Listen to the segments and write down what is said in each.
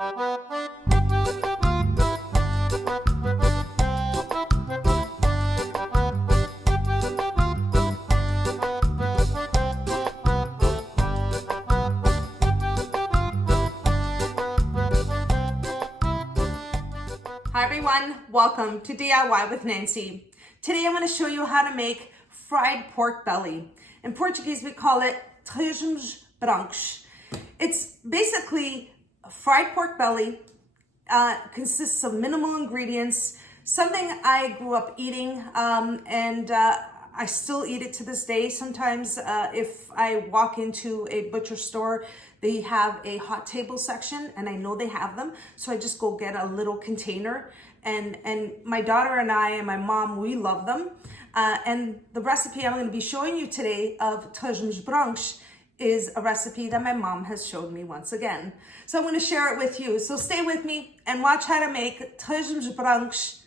Hi everyone, welcome to DIY with Nancy. Today I'm going to show you how to make fried pork belly. In Portuguese we call it Torresmos Brancos. It's basically a fried pork belly, consists of minimal ingredients, something I grew up eating and I still eat it to this day. Sometimes if I walk into a butcher store, they have a hot table section and I know they have them. So I just go get a little container and my daughter and I and my mom, we love them. And the recipe I'm going to be showing you today of Torresmos Brancos is a recipe that my mom has showed me once again. So I'm going to share it with you. So stay with me and watch how to make Torresmos Brancos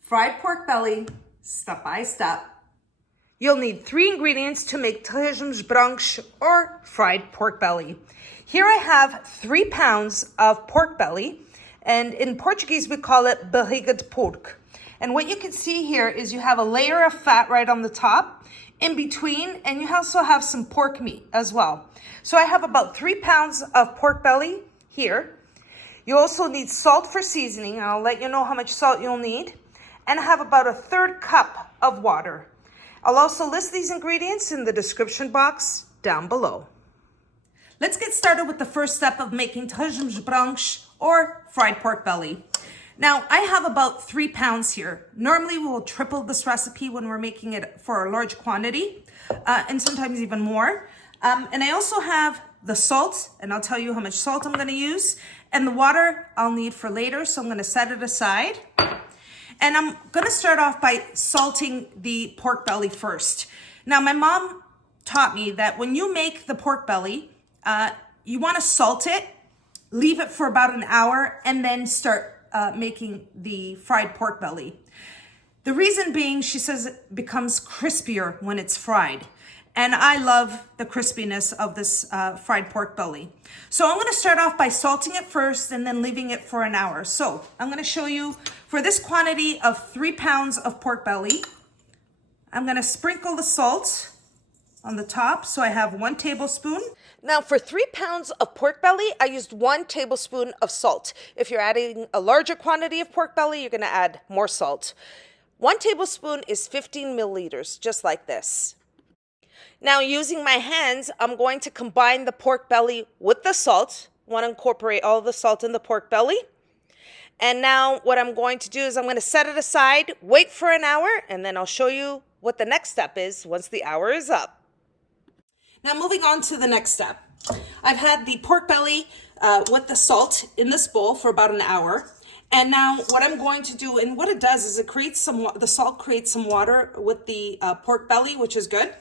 fried pork belly step by step. You'll need 3 ingredients to make Torresmos Brancos or fried pork belly. Here I have 3 pounds of pork belly, and in Portuguese we call it barriga de porco. And what you can see here is you have a layer of fat right on the top, in between, and you also have some pork meat as well. So I have about 3 pounds of pork belly here. You also need salt for seasoning, and I'll let you know how much salt you'll need. And I have about a 1/3 cup of water. I'll also list these ingredients in the description box down below. Let's get started with the first step of making Torresmos Brancos or fried pork belly. Now, I have about 3 pounds here. Normally, we'll triple this recipe when we're making it for a large quantity, and sometimes even more. And I also have the salt, and I'll tell you how much salt I'm gonna use, and the water I'll need for later, so I'm gonna set it aside. And I'm gonna start off by salting the pork belly first. Now, my mom taught me that when you make the pork belly, you wanna salt it, leave it for about an hour, and then start making the fried pork belly. The reason being, she says it becomes crispier when it's fried. And I love the crispiness of this fried pork belly. So I'm gonna start off by salting it first and then leaving it for an hour. So I'm gonna show you, for this quantity of 3 pounds of pork belly, I'm gonna sprinkle the salt on the top. So I have 1 tablespoon. Now for 3 pounds of pork belly, I used 1 tablespoon of salt. If you're adding a larger quantity of pork belly, you're gonna add more salt. 1 tablespoon is 15 milliliters, just like this. Now using my hands, I'm going to combine the pork belly with the salt. I want to incorporate all the salt in the pork belly. And now what I'm going to do is I'm going to set it aside, wait for an hour, and then I'll show you what the next step is once the hour is up. Now moving on to the next step. I've had the pork belly with the salt in this bowl for about an hour. And now what I'm going to do, and what it does is it creates the salt creates some water with the pork belly, which is good.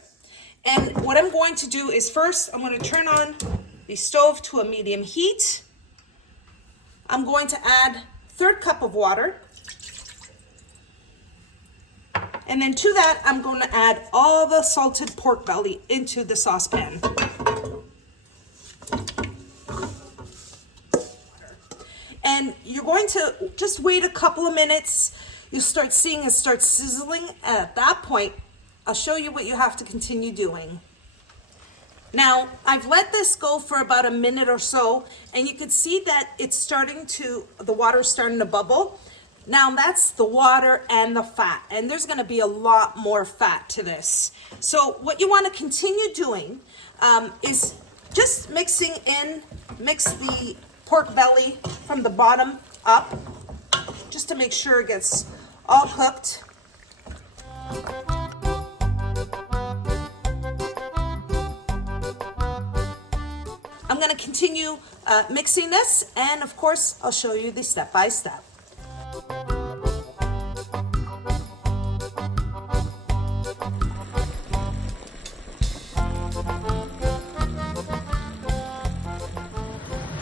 And what I'm going to do is first, I'm going to turn on the stove to a medium heat. I'm going to add 1/3 cup of water. And then to that, I'm going to add all the salted pork belly into the saucepan. And you're going to just wait a couple of minutes. You'll start seeing it start sizzling. And at that point, I'll show you what you have to continue doing. Now, I've let this go for about a minute or so, and you can see that it's the water's starting to bubble. Now that's the water and the fat, and there's gonna be a lot more fat to this. So what you wanna continue doing is just mix the pork belly from the bottom up, just to make sure it gets all cooked. I'm going to continue mixing this, and of course I'll show you the step by step.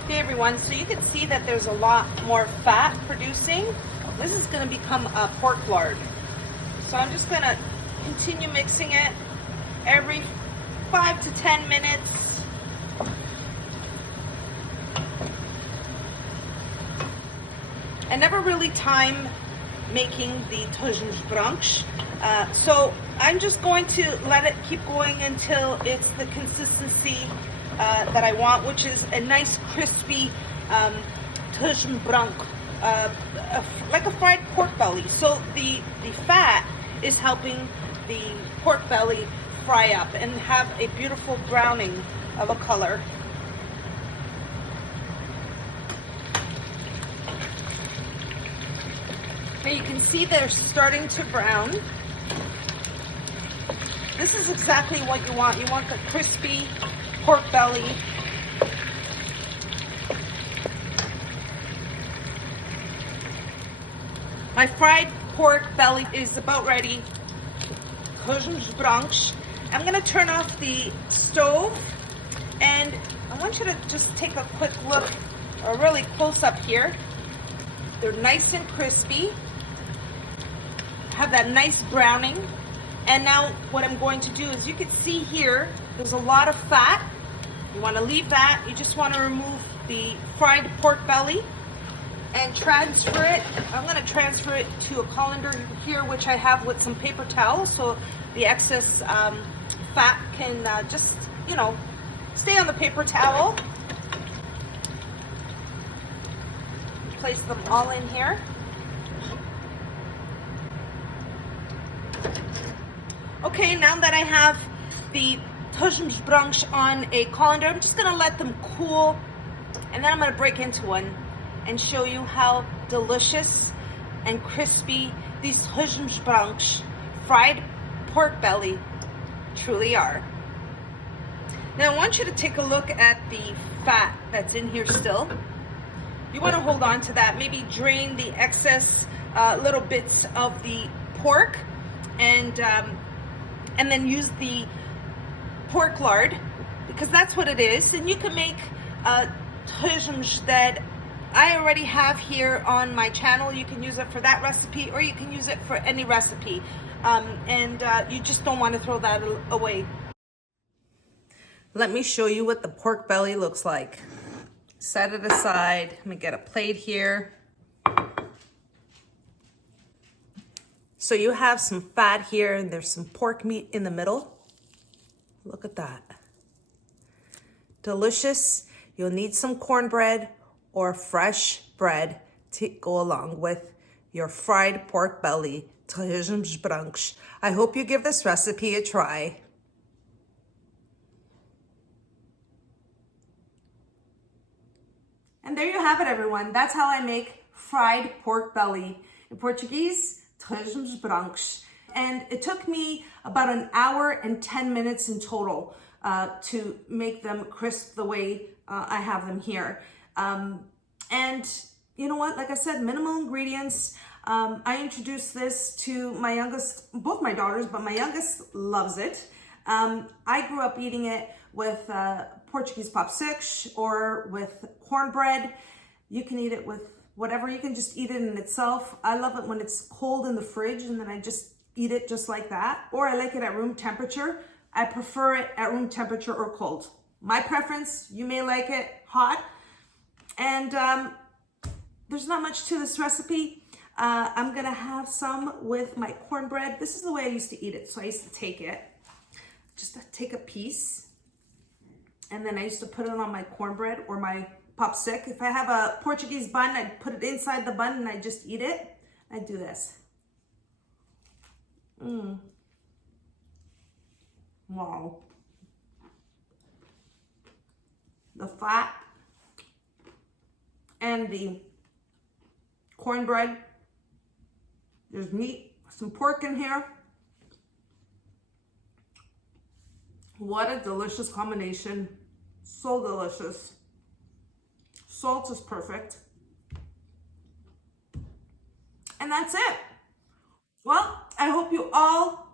Okay everyone, so you can see that there's a lot more fat producing. This is going to become a pork lard. So I'm just going to continue mixing it every 5 to 10 minutes. I never really time making the Torresmos Brancos, so I'm just going to let it keep going until it's the consistency that I want, which is a nice crispy Torresmos Branco, like a fried pork belly. So the fat is helping the pork belly fry up and have a beautiful browning of a color. Now you can see they're starting to brown. This is exactly what you want. You want the crispy pork belly. My fried pork belly is about ready. Torresmos Brancos. I'm going to turn off the stove, and I want you to just take a quick look, or really close up here. They're nice and crispy, have that nice browning. And now what I'm going to do is, you can see here, there's a lot of fat. You want to leave that. You just want to remove the fried pork belly and transfer it. I'm going to transfer it to a colander here, which I have with some paper towels, so the excess fat can just, you know, stay on the paper towel. Place them all in here. Okay, now that I have the Torresmos Brancos on a colander, I'm just gonna let them cool, and then I'm gonna break into one and show you how delicious and crispy these Torresmos Brancos fried pork belly truly are. Now I want you to take a look at the fat that's in here still. You want to hold on to that, maybe drain the excess little bits of the pork, and then use the pork lard, because that's what it is. And you can make Torresmos that I already have here on my channel. You can use it for that recipe, or you can use it for any recipe, and you just don't want to throw that away. Let me show you what the pork belly looks like. Set it aside. Let me get a plate here. So you have some fat here, and there's some pork meat in the middle. Look at that. Delicious. You'll need some cornbread or fresh bread to go along with your fried pork belly, Torresmos Brancos. I hope you give this recipe a try. And there you have it, everyone. That's how I make fried pork belly. In Portuguese, Torresmos Brancos. And it took me about an hour and 10 minutes in total to make them crisp the way I have them here. And you know what? Like I said, minimal ingredients. I introduced this to my youngest, both my daughters, but my youngest loves it. I grew up eating it with Portuguese passo or with cornbread. You can eat it with whatever. You can just eat it in itself. I love it when it's cold in the fridge, and then I just eat it just like that. Or I like it at room temperature. I prefer it at room temperature or cold. My preference. You may like it hot. And there's not much to this recipe. I'm gonna have some with my cornbread. This is the way I used to eat it. So I used to take it, just take a piece, and then I used to put it on my cornbread or my popsicle. If I have a Portuguese bun, I'd put it inside the bun and I just eat it. I do this. Wow. The fat and the cornbread. There's meat, some pork in here. What a delicious combination. So delicious. Salt is perfect. And that's it. Well, I hope you all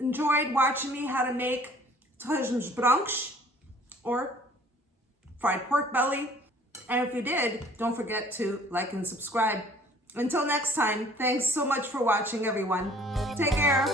enjoyed watching me how to make Torresmos Brancos or fried pork belly. And if you did, don't forget to like and subscribe. Until next time, thanks so much for watching, everyone. Take care.